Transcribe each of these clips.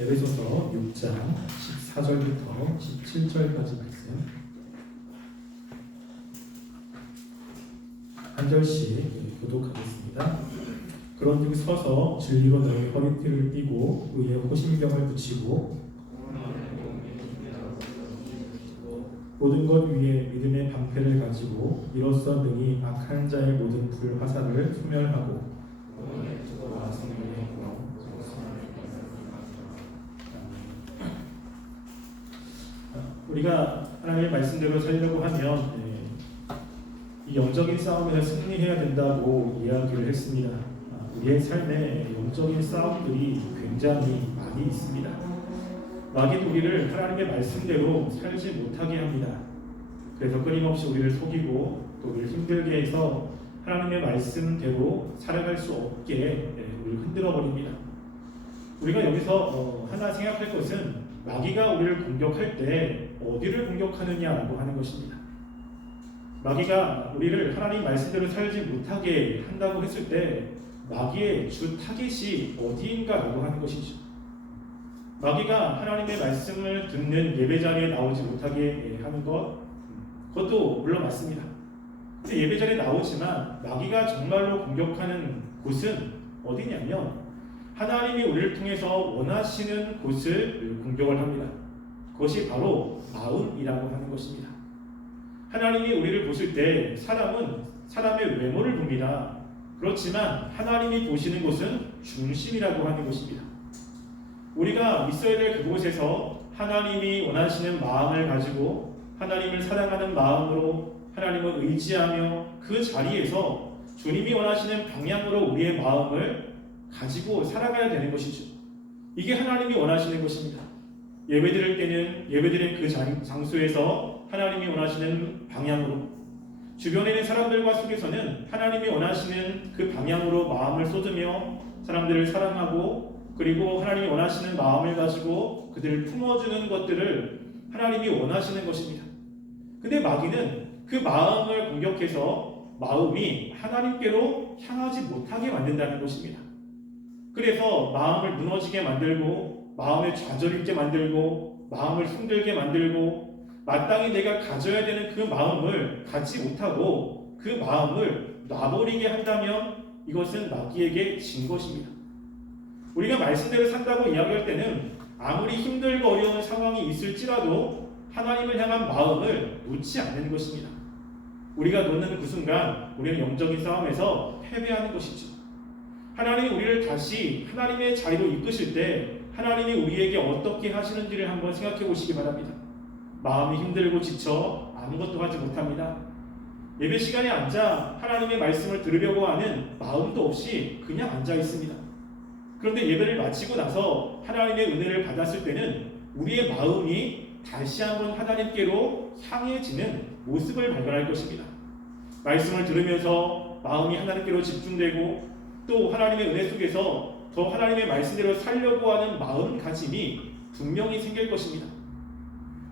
에베소서 6장 14절부터 17절까지 말씀 한 절씩 교독하겠습니다. 그런즉 서서 진리로 너희 허리띠를 띠고 의에 호심병을 붙이고 모든 것 위에 믿음의 방패를 가지고 이로써 능히 악한 자의 모든 불 화살을 소멸하고 우리가 하나님의 말씀대로 살려고 하면 이 영적인 싸움에서 승리해야 된다고 이야기를 했습니다. 우리의 삶에 영적인 싸움들이 굉장히 많이 있습니다. 마귀는 우리를 하나님의 말씀대로 살지 못하게 합니다. 그래서 끊임없이 우리를 속이고 또 우리를 힘들게 해서 하나님의 말씀대로 살아갈 수 없게 우리를 흔들어 버립니다. 우리가 여기서 하나 생각할 것은 마귀가 우리를 공격할 때 어디를 공격하느냐라고 하는 것입니다. 마귀가 우리를 하나님 말씀대로 살지 못하게 한다고 했을 때 마귀의 주 타겟이 어디인가라고 하는 것이죠. 마귀가 하나님의 말씀을 듣는 예배 자리에 나오지 못하게 하는 그것도 물론 맞습니다. 근데 예배 자리에 나오지만 마귀가 정말로 공격하는 곳은 어디냐면 하나님이 우리를 통해서 원하시는 곳을 공격을 합니다. 그것이 바로 마음이라고 하는 것입니다. 하나님이 우리를 보실 때 사람은 사람의 외모를 봅니다. 그렇지만 하나님이 보시는 곳은 중심이라고 하는 것입니다. 우리가 있어야 될 그곳에서 하나님이 원하시는 마음을 가지고 하나님을 사랑하는 마음으로 하나님을 의지하며 그 자리에서 주님이 원하시는 방향으로 우리의 마음을 가지고 살아가야 되는 것이죠. 이게 하나님이 원하시는 것입니다. 예배드릴 때는 예배드린 그 장소에서 하나님이 원하시는 방향으로, 주변에 있는 사람들과 속에서는 하나님이 원하시는 그 방향으로 마음을 쏟으며 사람들을 사랑하고, 그리고 하나님이 원하시는 마음을 가지고 그들을 품어주는 것들을 하나님이 원하시는 것입니다. 근데 마귀는 그 마음을 공격해서 마음이 하나님께로 향하지 못하게 만든다는 것입니다. 그래서 마음을 무너지게 만들고, 마음에 좌절 있게 만들고, 마음을 힘들게 만들고, 마땅히 내가 가져야 되는 그 마음을 갖지 못하고 그 마음을 놔버리게 한다면 이것은 마귀에게 진 것입니다. 우리가 말씀대로 산다고 이야기할 때는 아무리 힘들고 어려운 상황이 있을지라도 하나님을 향한 마음을 놓지 않는 것입니다. 우리가 놓는 그 순간 우리는 영적인 싸움에서 패배하는 것이죠. 하나님이 우리를 다시 하나님의 자리로 이끄실 때 하나님이 우리에게 어떻게 하시는지를 한번 생각해 보시기 바랍니다. 마음이 힘들고 지쳐 아무것도 하지 못합니다. 예배 시간에 앉아 하나님의 말씀을 들으려고 하는 마음도 없이 그냥 앉아 있습니다. 그런데 예배를 마치고 나서 하나님의 은혜를 받았을 때는 우리의 마음이 다시 한번 하나님께로 향해지는 모습을 발견할 것입니다. 말씀을 들으면서 마음이 하나님께로 집중되고 또 하나님의 은혜 속에서 더 하나님의 말씀대로 살려고 하는 마음가짐이 분명히 생길 것입니다.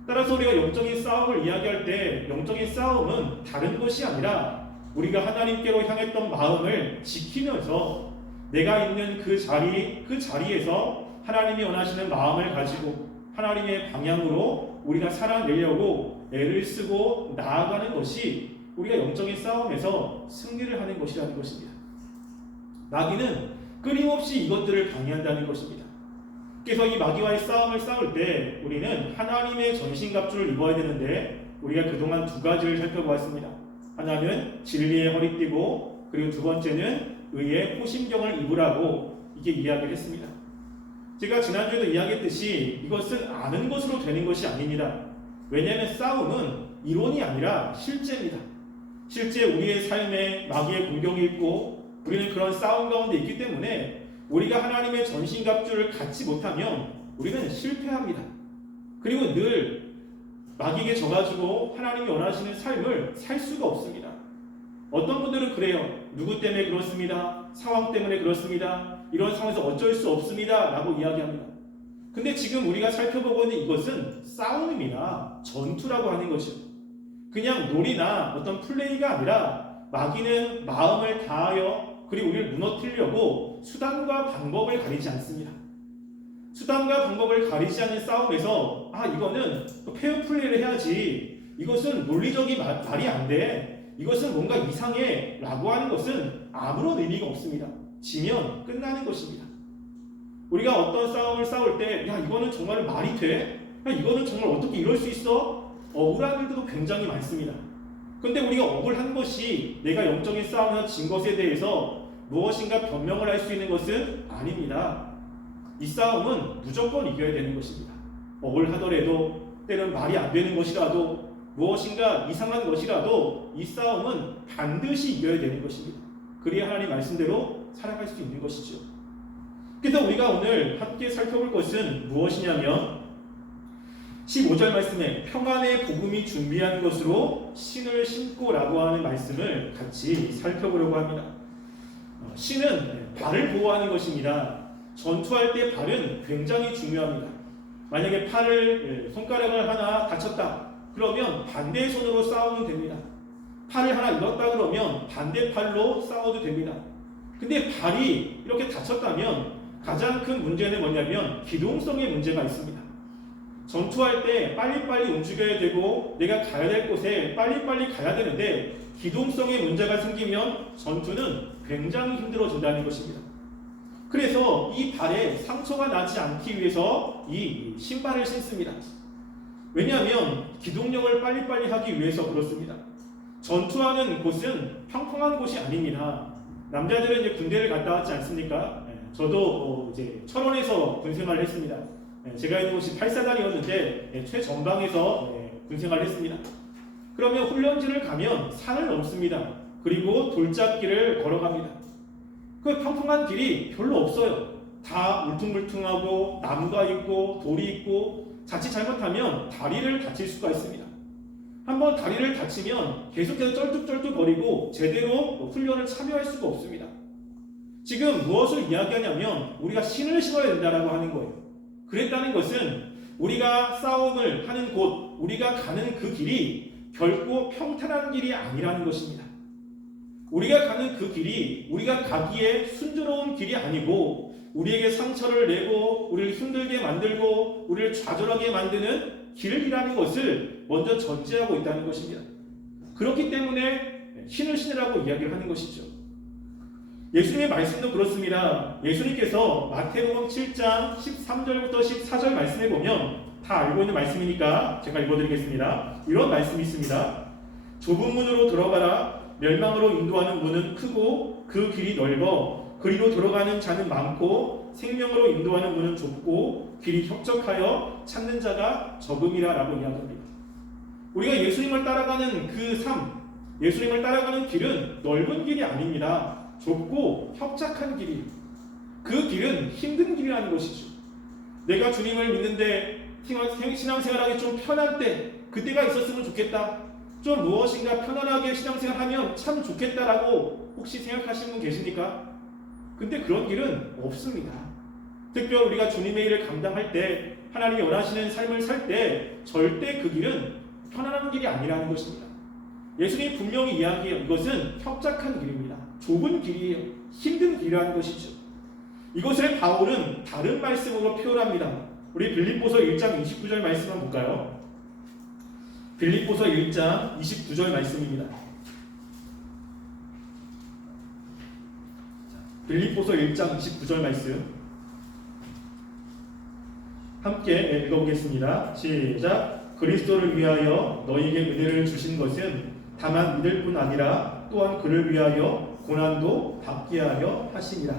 따라서 우리가 영적인 싸움을 이야기할 때 영적인 싸움은 다른 것이 아니라 우리가 하나님께로 향했던 마음을 지키면서 내가 있는 그 자리에서 하나님이 원하시는 마음을 가지고 하나님의 방향으로 우리가 살아내려고 애를 쓰고 나아가는 것이 우리가 영적인 싸움에서 승리를 하는 것이라는 것입니다. 마귀는 끊임없이 이것들을 방해한다는 것입니다. 그래서 이 마귀와의 싸움을 싸울 때 우리는 하나님의 전신갑주를 입어야 되는데 우리가 그동안 두 가지를 살펴보았습니다. 하나는 진리의 허리띠고, 그리고 두 번째는 의의 호심경을 입으라고 이게 이야기를 했습니다. 제가 지난주에도 이야기했듯이 이것은 아는 것으로 되는 것이 아닙니다. 왜냐하면 싸움은 이론이 아니라 실제입니다. 실제 우리의 삶에 마귀의 공격이 있고 우리는 그런 싸움 가운데 있기 때문에 우리가 하나님의 전신갑주를 갖지 못하면 우리는 실패합니다. 그리고 늘 마귀에게 져가지고 하나님이 원하시는 삶을 살 수가 없습니다. 어떤 분들은 그래요. 누구 때문에 그렇습니다. 상황 때문에 그렇습니다. 이런 상황에서 어쩔 수 없습니다. 라고 이야기합니다. 근데 지금 우리가 살펴보고 있는 이것은 싸움입니다. 전투라고 하는 거죠. 그냥 놀이나 어떤 플레이가 아니라 마귀는 마음을 다하여 그리고 우리를 무너뜨리려고 수단과 방법을 가리지 않습니다. 수단과 방법을 가리지 않는 싸움에서 이거는 페어플레이를 해야지, 이것은 논리적인 말이 안 돼, 이것은 뭔가 이상해 라고 하는 것은 아무런 의미가 없습니다. 지면 끝나는 것입니다. 우리가 어떤 싸움을 싸울 때 이거는 정말 말이 돼? 이거는 정말 어떻게 이럴 수 있어? 억울한 일도 굉장히 많습니다. 그런데 우리가 억울한 것이 내가 영적인 싸움에서 진 것에 대해서 무엇인가 변명을 할 수 있는 것은 아닙니다. 이 싸움은 무조건 이겨야 되는 것입니다. 억울하더라도, 때로는 말이 안 되는 것이라도, 무엇인가 이상한 것이라도 이 싸움은 반드시 이겨야 되는 것입니다. 그래야 하나님 말씀대로 살아갈 수 있는 것이죠. 그래서 우리가 오늘 함께 살펴볼 것은 무엇이냐면 15절 말씀에 평안의 복음이 준비한 것으로 신을 신고 라고 하는 말씀을 같이 살펴보려고 합니다. 신은 발을 보호하는 것입니다. 전투할 때 발은 굉장히 중요합니다. 만약에 손가락을 하나 다쳤다 그러면 반대 손으로 싸우면 됩니다. 팔을 하나 잃었다 그러면 반대 팔로 싸워도 됩니다. 근데 발이 이렇게 다쳤다면 가장 큰 문제는 뭐냐면 기동성의 문제가 있습니다. 전투할 때 빨리빨리 움직여야 되고 내가 가야 될 곳에 빨리빨리 가야 되는데 기동성의 문제가 생기면 전투는 굉장히 힘들어진다는 것입니다. 그래서 이 발에 상처가 나지 않기 위해서 이 신발을 신습니다. 왜냐하면 기동력을 빨리빨리 하기 위해서 그렇습니다. 전투하는 곳은 평평한 곳이 아닙니다. 남자들은 이제 군대를 갔다 왔지 않습니까? 저도 이제 철원에서 군생활을 했습니다. 제가 있는 곳이 8사단이었는데 최전방에서 군생활을 했습니다. 그러면 훈련지를 가면 산을 넘습니다. 그리고 돌짝길을 걸어갑니다. 그 평평한 길이 별로 없어요. 다 울퉁불퉁하고 나무가 있고 돌이 있고 자칫 잘못하면 다리를 다칠 수가 있습니다. 한번 다리를 다치면 계속해서 쩔뚝쩔뚝거리고 제대로 훈련을 참여할 수가 없습니다. 지금 무엇을 이야기하냐면 우리가 신을 신어야 된다라고 하는 거예요. 그랬다는 것은 우리가 싸움을 하는 곳, 우리가 가는 그 길이 결코 평탄한 길이 아니라는 것입니다. 우리가 가는 그 길이 우리가 가기에 순조로운 길이 아니고 우리에게 상처를 내고 우리를 힘들게 만들고 우리를 좌절하게 만드는 길이라는 것을 먼저 전제하고 있다는 것입니다. 그렇기 때문에 신을 신으라고 이야기를 하는 것이죠. 예수님의 말씀도 그렇습니다. 예수님께서 마태복음 7장 13절부터 14절 말씀에 보면 다 알고 있는 말씀이니까 제가 읽어드리겠습니다. 이런 말씀이 있습니다. 좁은 문으로 들어가라. 멸망으로 인도하는 문은 크고 그 길이 넓어 그리로 들어가는 자는 많고 생명으로 인도하는 문은 좁고 길이 협적하여 찾는 자가 적음이라 라고 이야기합니다. 우리가 예수님을 따라가는 그 삶, 예수님을 따라가는 길은 넓은 길이 아닙니다. 좁고 협착한 길이에요. 그 길은 힘든 길이라는 것이죠. 내가 주님을 믿는데 신앙생활하기 좀 편한 때 그때가 있었으면 좋겠다. 좀 무엇인가 편안하게 신앙생활하면 참 좋겠다라고 혹시 생각하시는 분 계십니까? 근데 그런 길은 없습니다. 특별히 우리가 주님의 일을 감당할 때 하나님이 원하시는 삶을 살 때 절대 그 길은 편안한 길이 아니라는 것입니다. 예수님이 분명히 이야기해요. 이것은 협착한 길입니다. 좁은 길이에요. 힘든 길이라는 것이죠. 이것을 바울은 다른 말씀으로 표현합니다. 우리 빌립보서 1장 29절 말씀 한번 볼까요? 빌립보서 1장 29절 말씀입니다. 빌립보서 1장 29절 말씀 함께 읽어보겠습니다. 시작. 그리스도를 위하여 너희에게 은혜를 주신 것은 다만 믿을 뿐 아니라 또한 그를 위하여 고난도 받게 하려 하심이라.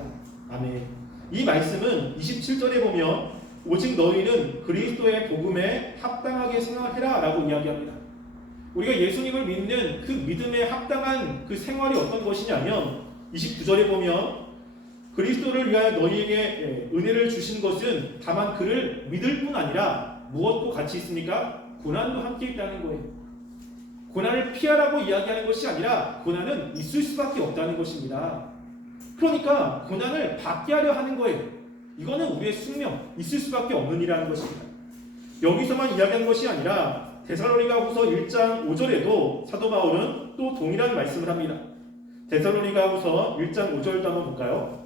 아멘. 이 말씀은 27절에 보면 오직 너희는 그리스도의 복음에 합당하게 생활해라 라고 이야기합니다. 우리가 예수님을 믿는 그 믿음에 합당한 그 생활이 어떤 것이냐면 29절에 보면 그리스도를 위하여 너희에게 은혜를 주신 것은 다만 그를 믿을 뿐 아니라 무엇도 같이 있습니까? 고난도 함께 있다는 거예요. 고난을 피하라고 이야기하는 것이 아니라 고난은 있을 수밖에 없다는 것입니다. 그러니까 고난을 받게 하려 하는 거예요. 이거는 우리의 숙명, 있을 수밖에 없는 일이라는 것입니다. 여기서만 이야기한 것이 아니라 데살로니가후서 1장 5절에도 사도 바울은 또 동일한 말씀을 합니다. 데살로니가후서 1장 5절도 한번 볼까요?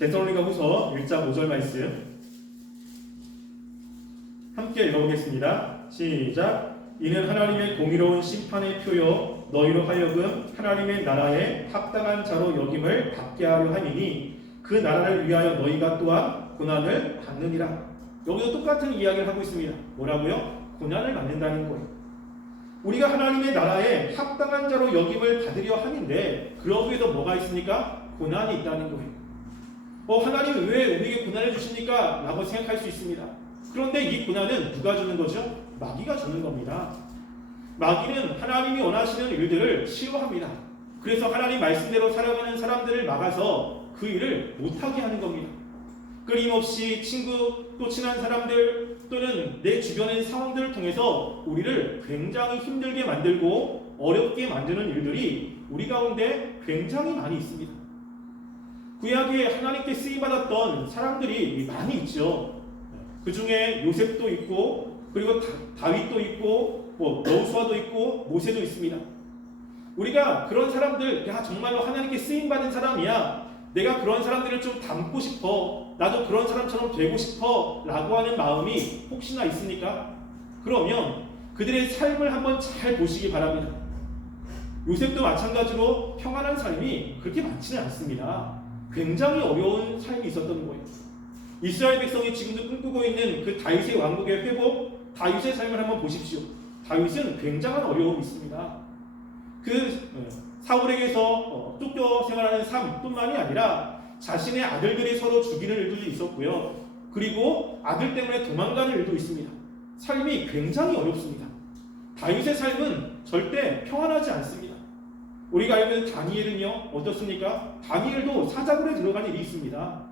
데살로니가후서 1장 5절 말씀 함께 읽어보겠습니다. 시작. 이는 하나님의 공의로운 심판의 표요 너희로 하여금 하나님의 나라에 합당한 자로 여김을 받게 하려 함이니 그 나라를 위하여 너희가 또한 고난을 받느니라. 여기도 똑같은 이야기를 하고 있습니다. 뭐라고요? 고난을 받는다는 거예요. 우리가 하나님의 나라에 합당한 자로 여김을 받으려 함인데 그러기 위해서 뭐가 있습니까? 고난이 있다는 거예요. 하나님이 왜 우리에게 고난을 주십니까? 라고 생각할 수 있습니다. 그런데 이 고난은 누가 주는 거죠? 마귀가 주는 겁니다. 마귀는 하나님이 원하시는 일들을 싫어합니다. 그래서 하나님 말씀대로 살아가는 사람들을 막아서 그 일을 못하게 하는 겁니다. 끊임없이 친구 또 친한 사람들 또는 내 주변의 상황들을 통해서 우리를 굉장히 힘들게 만들고 어렵게 만드는 일들이 우리 가운데 굉장히 많이 있습니다. 구약에 하나님께 쓰임받았던 사람들이 많이 있죠. 그 중에 요셉도 있고 그리고 다윗도 있고 여호수아도 있고 모세도 있습니다. 우리가 그런 사람들 정말로 하나님께 쓰임받은 사람이야 내가 그런 사람들을 좀 닮고 싶어 나도 그런 사람처럼 되고 싶어 라고 하는 마음이 혹시나 있습니까? 그러면 그들의 삶을 한번 잘 보시기 바랍니다. 요셉도 마찬가지로 평안한 삶이 그렇게 많지는 않습니다. 굉장히 어려운 삶이 있었던 거예요. 이스라엘 백성이 지금도 꿈꾸고 있는 그 다윗의 왕국의 회복, 다윗의 삶을 한번 보십시오. 다윗은 굉장한 어려움이 있습니다. 사울에게서 쫓겨 생활하는 삶뿐만이 아니라 자신의 아들들이 서로 죽이는 일도 있었고요. 그리고 아들 때문에 도망가는 일도 있습니다. 삶이 굉장히 어렵습니다. 다윗의 삶은 절대 평안하지 않습니다. 우리가 알고 있는 다니엘은요 어떻습니까? 다니엘도 사자굴에 들어간 일이 있습니다.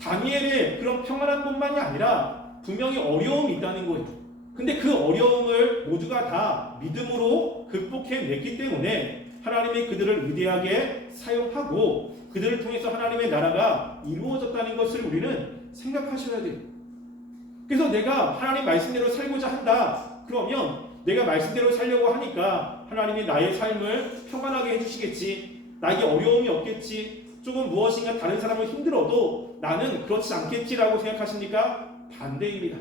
다니엘의 그런 평안한 것만이 아니라 분명히 어려움이 있다는 거예요. 근데 그 어려움을 모두가 다 믿음으로 극복해냈기 때문에 하나님이 그들을 위대하게 사용하고 그들을 통해서 하나님의 나라가 이루어졌다는 것을 우리는 생각하셔야 돼요. 그래서 내가 하나님 말씀대로 살고자 한다. 그러면 내가 말씀대로 살려고 하니까 하나님이 나의 삶을 평안하게 해주시겠지. 나에게 어려움이 없겠지. 조금 무엇인가 다른 사람은 힘들어도 나는 그렇지 않겠지라고 생각하십니까? 반대입니다.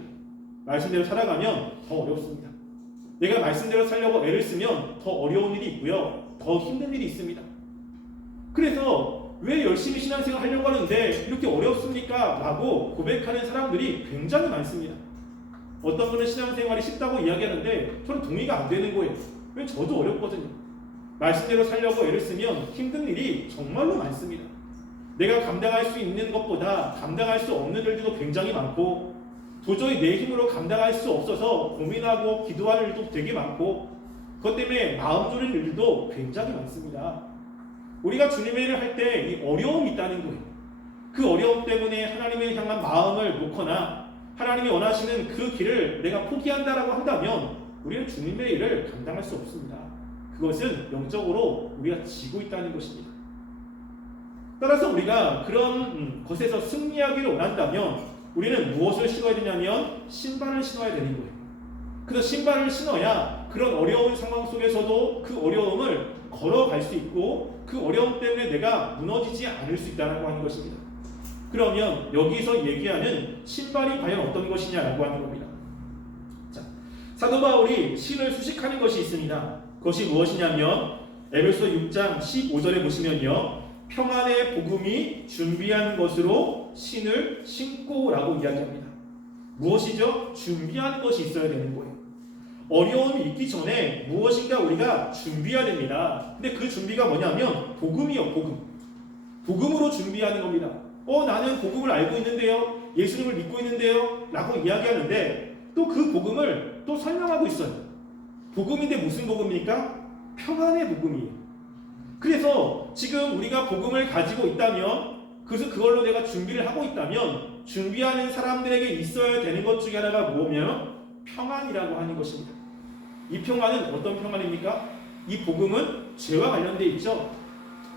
말씀대로 살아가면 더 어렵습니다. 내가 말씀대로 살려고 애를 쓰면 더 어려운 일이 있고요. 더 힘든 일이 있습니다. 그래서 왜 열심히 신앙생활 하려고 하는데 이렇게 어렵습니까? 라고 고백하는 사람들이 굉장히 많습니다. 어떤 분은 신앙생활이 쉽다고 이야기하는데 저는 동의가 안 되는 거예요. 왜 저도 어렵거든요. 말씀대로 살려고 애를 쓰면 힘든 일이 정말로 많습니다. 내가 감당할 수 있는 것보다 감당할 수 없는 일들도 굉장히 많고 도저히 내 힘으로 감당할 수 없어서 고민하고 기도하는 일도 되게 많고 그것 때문에 마음 졸이는 일들도 굉장히 많습니다. 우리가 주님의 일을 할 때 이 어려움이 있다는 거예요. 그 어려움 때문에 하나님을 향한 마음을 놓거나 하나님이 원하시는 그 길을 내가 포기한다라고 한다면 우리는 주님의 일을 감당할 수 없습니다. 그것은 영적으로 우리가 지고 있다는 것입니다. 따라서 우리가 그런 것에서 승리하기를 원한다면 우리는 무엇을 신어야 되냐면 신발을 신어야 되는 거예요. 그래서 신발을 신어야 그런 어려운 상황 속에서도 그 어려움을 걸어갈 수 있고 그 어려움 때문에 내가 무너지지 않을 수 있다는 것입니다. 그러면 여기서 얘기하는 신발이 과연 어떤 것이냐라고 하는 겁니다. 자, 사도 바울이 신을 수식하는 것이 있습니다. 그것이 무엇이냐면 에베소 6장 15절에 보시면요. 평안의 복음이 준비한 것으로 신을 신고라고 이야기합니다. 무엇이죠? 준비하는 것이 있어야 되는 거예요. 어려움이 있기 전에 무엇인가 우리가 준비해야 됩니다. 근데 그 준비가 뭐냐면 복음이요, 복음. 복음으로 준비하는 겁니다. 나는 복음을 알고 있는데요. 예수님을 믿고 있는데요. 라고 이야기하는데 또 그 복음을 또 설명하고 있어요. 복음인데 무슨 복음입니까? 평안의 복음이에요. 그래서 지금 우리가 복음을 가지고 있다면 그래서 그걸로 내가 준비를 하고 있다면 준비하는 사람들에게 있어야 되는 것 중에 하나가 뭐냐면 평안이라고 하는 것입니다. 이 평안은 어떤 평안입니까? 이 복음은 죄와 관련되어 있죠.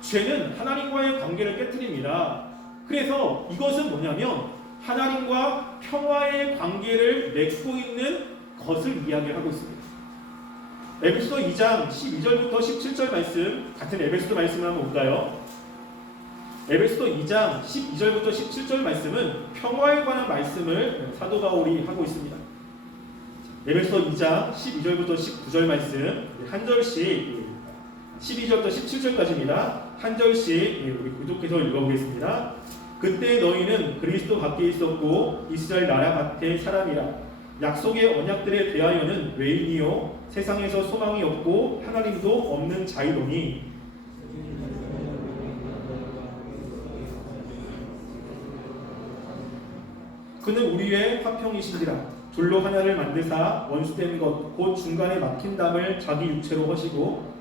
죄는 하나님과의 관계를 깨트립니다. 그래서 이것은 뭐냐면 하나님과 평화의 관계를 맺고 있는 것을 이야기하고 있습니다. 에베소 2장 12절부터 17절 말씀, 같은 에베소 말씀을 한번 볼까요? 에베소서 2장 12절부터 17절 말씀은 평화에 관한 말씀을 사도 바울이 하고 있습니다. 에베소서 2장 12절부터 19절 말씀 한 절씩 12절부터 17절까지입니다. 한 절씩 우리 구독해서 읽어보겠습니다. 그때 너희는 그리스도 밖에 있었고 이스라엘 나라 밭의 사람이라 약속의 언약들에 대하여는 외인이요 세상에서 소망이 없고 하나님도 없는 자이로니 그는 우리의 화평이신지라 둘로 하나를 만드사 원수된 것 곧 중간에 막힌 담을 자기 육체로 하시고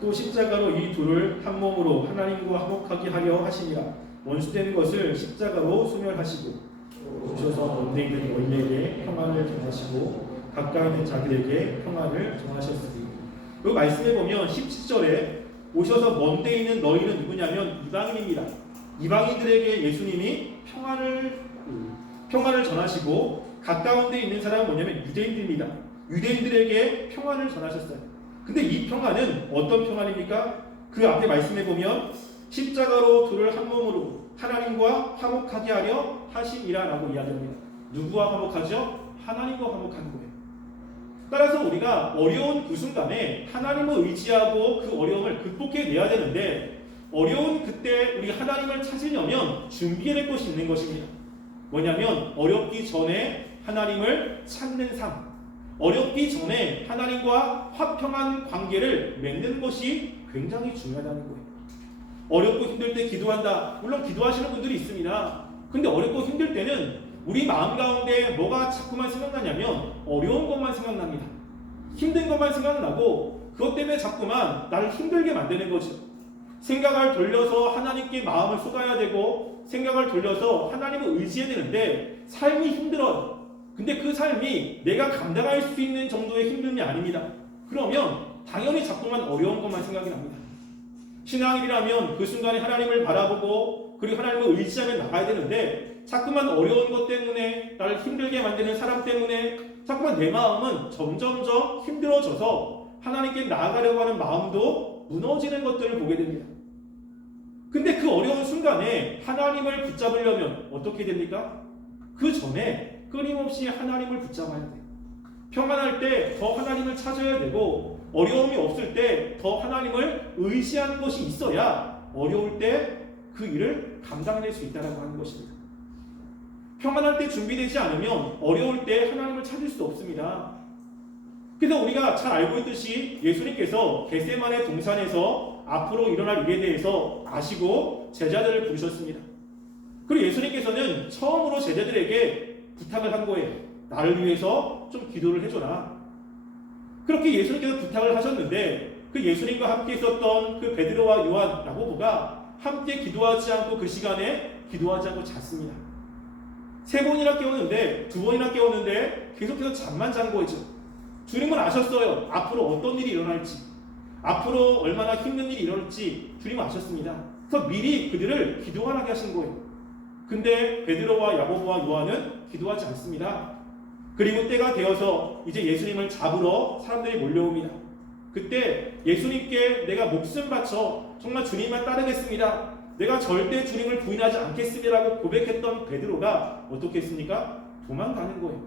또 십자가로 이 둘을 한 몸으로 하나님과 화목하게 하려 하시니라. 원수된 것을 십자가로 소멸하시고 오셔서 먼데 있는 너희에게 평안을 전하시고 가까이 있는 자들에게 평안을 전하셨으니. 그 말씀에 보면 17절에 오셔서 먼데 있는 너희는 누구냐면 이방인입니다. 이방인들에게 예수님이 평안을 전하시고 가까운 데 있는 사람은 뭐냐면 유대인들입니다. 유대인들에게 평안을 전하셨어요. 근데 이 평안은 어떤 평안입니까? 그 앞에 말씀해 보면 십자가로 둘을 한 몸으로 하나님과 화목하게 하려 하심이라라고 이야기합니다. 누구와 화목하죠? 하나님과 화목하는 거예요. 따라서 우리가 어려운 그 순간에 하나님을 의지하고 그 어려움을 극복해내야 되는데 어려운 그때 우리 하나님을 찾으려면 준비해낼 것이 있는 것입니다. 뭐냐면 어렵기 전에 하나님을 찾는 삶, 어렵기 전에 하나님과 화평한 관계를 맺는 것이 굉장히 중요하다는 거예요. 어렵고 힘들 때 기도한다. 물론 기도하시는 분들이 있습니다. 근데 어렵고 힘들 때는 우리 마음 가운데 뭐가 자꾸만 생각나냐면 어려운 것만 생각납니다. 힘든 것만 생각나고 그것 때문에 자꾸만 나를 힘들게 만드는 거죠. 생각을 돌려서 하나님께 마음을 쏟아야 되고 생각을 돌려서 하나님을 의지해야 되는데 삶이 힘들어요. 근데 그 삶이 내가 감당할 수 있는 정도의 힘듦이 아닙니다. 그러면 당연히 자꾸만 어려운 것만 생각이 납니다. 신앙이라면 그 순간에 하나님을 바라보고 그리고 하나님을 의지하며 나가야 되는데 자꾸만 어려운 것 때문에 나를 힘들게 만드는 사람 때문에 자꾸만 내 마음은 점점점 힘들어져서 하나님께 나아가려고 하는 마음도 무너지는 것들을 보게 됩니다. 근데 그 어려운 순간에 하나님을 붙잡으려면 어떻게 됩니까? 그 전에 끊임없이 하나님을 붙잡아야 돼요. 평안할 때 더 하나님을 찾아야 되고 어려움이 없을 때 더 하나님을 의지하는 것이 있어야 어려울 때 그 일을 감당해낼 수 있다는 하는 것입니다. 평안할 때 준비되지 않으면 어려울 때 하나님을 찾을 수 없습니다. 그래서 우리가 잘 알고 있듯이 예수님께서 겟세마네 동산에서 앞으로 일어날 일에 대해서 아시고 제자들을 부르셨습니다. 그리고 예수님께서는 처음으로 제자들에게 부탁을 한 거예요. 나를 위해서 좀 기도를 해줘라. 그렇게 예수님께서 부탁을 하셨는데 그 예수님과 함께 있었던 그 베드로와 요한, 야고보가 함께 기도하지 않고 그 시간에 기도하지 않고 잤습니다. 3번이나 깨웠는데 2번이나 깨웠는데 계속해서 잠만 잔 거죠. 주님은 아셨어요. 앞으로 어떤 일이 일어날지, 앞으로 얼마나 힘든 일이 일어날지 주님은 아셨습니다. 그래서 미리 그들을 기도하게 하신 거예요. 근데 베드로와 야고보와 요한은 기도하지 않습니다. 그리고 때가 되어서 이제 예수님을 잡으러 사람들이 몰려옵니다. 그때 예수님께 내가 목숨 바쳐 정말 주님만 따르겠습니다. 내가 절대 주님을 부인하지 않겠습니다라고 고백했던 베드로가 어떻게 했습니까? 도망가는 거예요.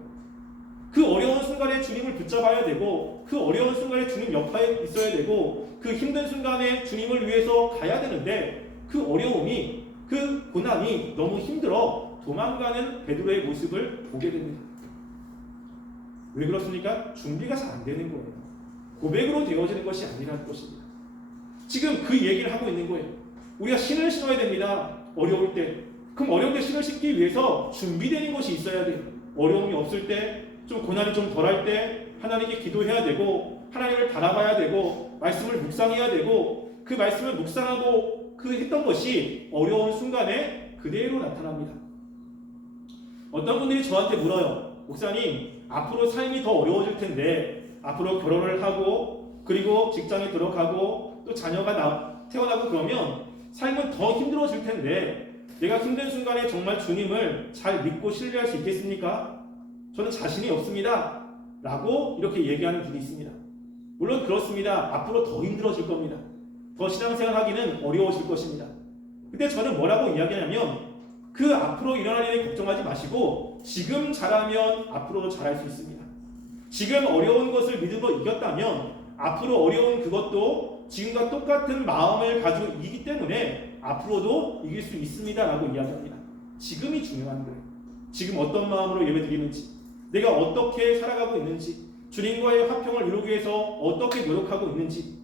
그 어려운 순간에 주님을 붙잡아야 되고 그 어려운 순간에 주님 옆에 있어야 되고 그 힘든 순간에 주님을 위해서 가야 되는데 그 어려움이 그 고난이 너무 힘들어 도망가는 베드로의 모습을 보게 됩니다. 왜 그렇습니까? 준비가 잘 안 되는 거예요. 고백으로 되어지는 것이 아니라는 것입니다. 지금 그 얘기를 하고 있는 거예요. 우리가 신을 신어야 됩니다. 어려울 때. 그럼 어려울 때 신을 신기 위해서 준비되는 것이 있어야 돼요. 어려움이 없을 때, 좀 고난이 좀 덜할 때 하나님께 기도해야 되고 하나님을 바라봐야 되고 말씀을 묵상해야 되고 그 말씀을 묵상하고 그 했던 것이 어려운 순간에 그대로 나타납니다. 어떤 분들이 저한테 물어요. 목사님, 앞으로 삶이 더 어려워질 텐데 앞으로 결혼을 하고 그리고 직장에 들어가고 또 자녀가 태어나고 그러면 삶은 더 힘들어질 텐데 내가 힘든 순간에 정말 주님을 잘 믿고 신뢰할 수 있겠습니까? 저는 자신이 없습니다. 라고 이렇게 얘기하는 분이 있습니다. 물론 그렇습니다. 앞으로 더 힘들어질 겁니다. 더 신앙생활 하기는 어려워질 것입니다. 근데 저는 뭐라고 이야기하냐면 그 앞으로 일어날 일에 걱정하지 마시고 지금 잘하면 앞으로도 잘할 수 있습니다. 지금 어려운 것을 믿음으로 이겼다면 앞으로 어려운 그것도 지금과 똑같은 마음을 가지고 이기기 때문에 앞으로도 이길 수 있습니다 라고 이야기합니다. 지금이 중요한 거예요. 지금 어떤 마음으로 예배드리는지, 내가 어떻게 살아가고 있는지, 주님과의 화평을 이루기 위해서 어떻게 노력하고 있는지,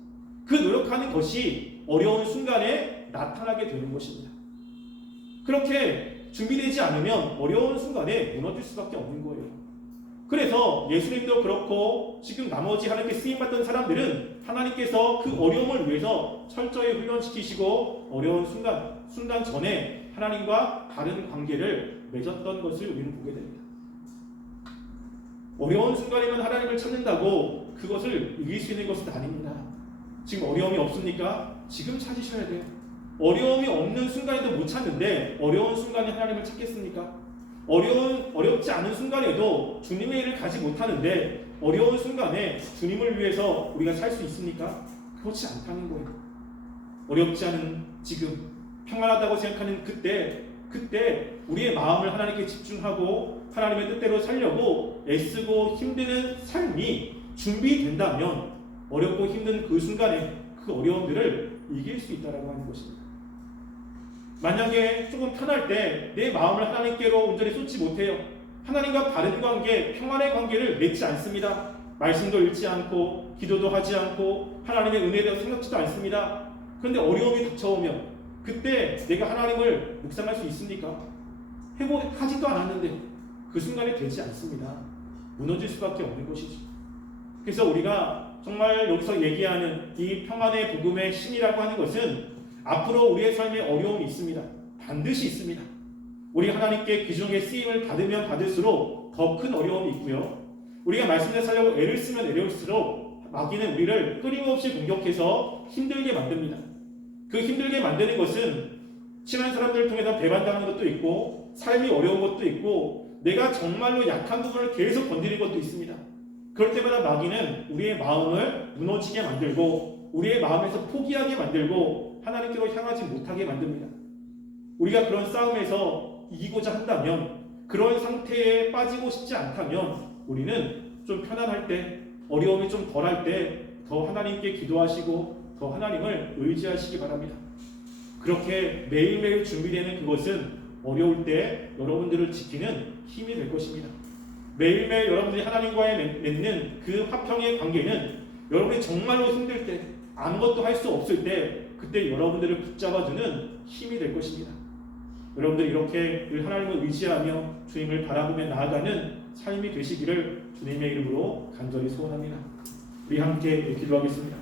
그 노력하는 것이 어려운 순간에 나타나게 되는 것입니다. 그렇게 준비되지 않으면 어려운 순간에 무너질 수밖에 없는 거예요. 그래서 예수님도 그렇고 지금 나머지 하나님께 쓰임받던 사람들은 하나님께서 그 어려움을 위해서 철저히 훈련시키시고 어려운 순간 전에 하나님과 다른 관계를 맺었던 것을 우리는 보게 됩니다. 어려운 순간에만 하나님을 찾는다고 그것을 이길 수 있는 것은 아닙니다. 지금 어려움이 없습니까? 지금 찾으셔야 돼요. 어려움이 없는 순간에도 못 찾는데 어려운 순간에 하나님을 찾겠습니까? 어렵지 않은 순간에도 주님의 일을 가지 못하는데 어려운 순간에 주님을 위해서 우리가 살 수 있습니까? 그렇지 않다는 거예요. 어렵지 않은 지금, 평안하다고 생각하는 그때 우리의 마음을 하나님께 집중하고 하나님의 뜻대로 살려고 애쓰고 힘드는 삶이 준비된다면 어렵고 힘든 그 순간에 그 어려움들을 이길 수 있다라고 하는 것입니다. 만약에 조금 편할 때 내 마음을 하나님께로 온전히 쏟지 못해요. 하나님과 바른 관계, 평안의 관계를 맺지 않습니다. 말씀도 읽지 않고 기도도 하지 않고 하나님의 은혜에 대해서 생각지도 않습니다. 그런데 어려움이 닥쳐오면 그때 내가 하나님을 묵상할 수 있습니까? 하지도 않았는데 그 순간에 되지 않습니다. 무너질 수밖에 없는 것이죠. 그래서 우리가 정말 여기서 얘기하는 이 평안의 복음의 신이라고 하는 것은 앞으로 우리의 삶에 어려움이 있습니다. 반드시 있습니다. 우리 하나님께 귀중하게 쓰임을 받으면 받을수록 더 큰 어려움이 있고요. 우리가 말씀대로 살려고 애를 쓰면 애를쓸수록 마귀는 우리를 끊임없이 공격해서 힘들게 만듭니다. 그 힘들게 만드는 것은 친한 사람들을 통해서 배반당하는 것도 있고 삶이 어려운 것도 있고 내가 정말로 약한 부분을 계속 건드리는 것도 있습니다. 그럴 때마다 마귀는 우리의 마음을 무너지게 만들고 우리의 마음에서 포기하게 만들고 하나님께로 향하지 못하게 만듭니다. 우리가 그런 싸움에서 이기고자 한다면, 그런 상태에 빠지고 싶지 않다면 우리는 좀 편안할 때, 어려움이 좀 덜할 때 더 하나님께 기도하시고 더 하나님을 의지하시기 바랍니다. 그렇게 매일매일 준비되는 그것은 어려울 때 여러분들을 지키는 힘이 될 것입니다. 매일매일 여러분들이 하나님과의 맺는 그 화평의 관계는 여러분이 정말로 힘들 때, 아무것도 할 수 없을 때 그때 여러분들을 붙잡아주는 힘이 될 것입니다. 여러분들이 이렇게 늘 하나님을 의지하며 주님을 바라보며 나아가는 삶이 되시기를 주님의 이름으로 간절히 소원합니다. 우리 함께 기도하겠습니다.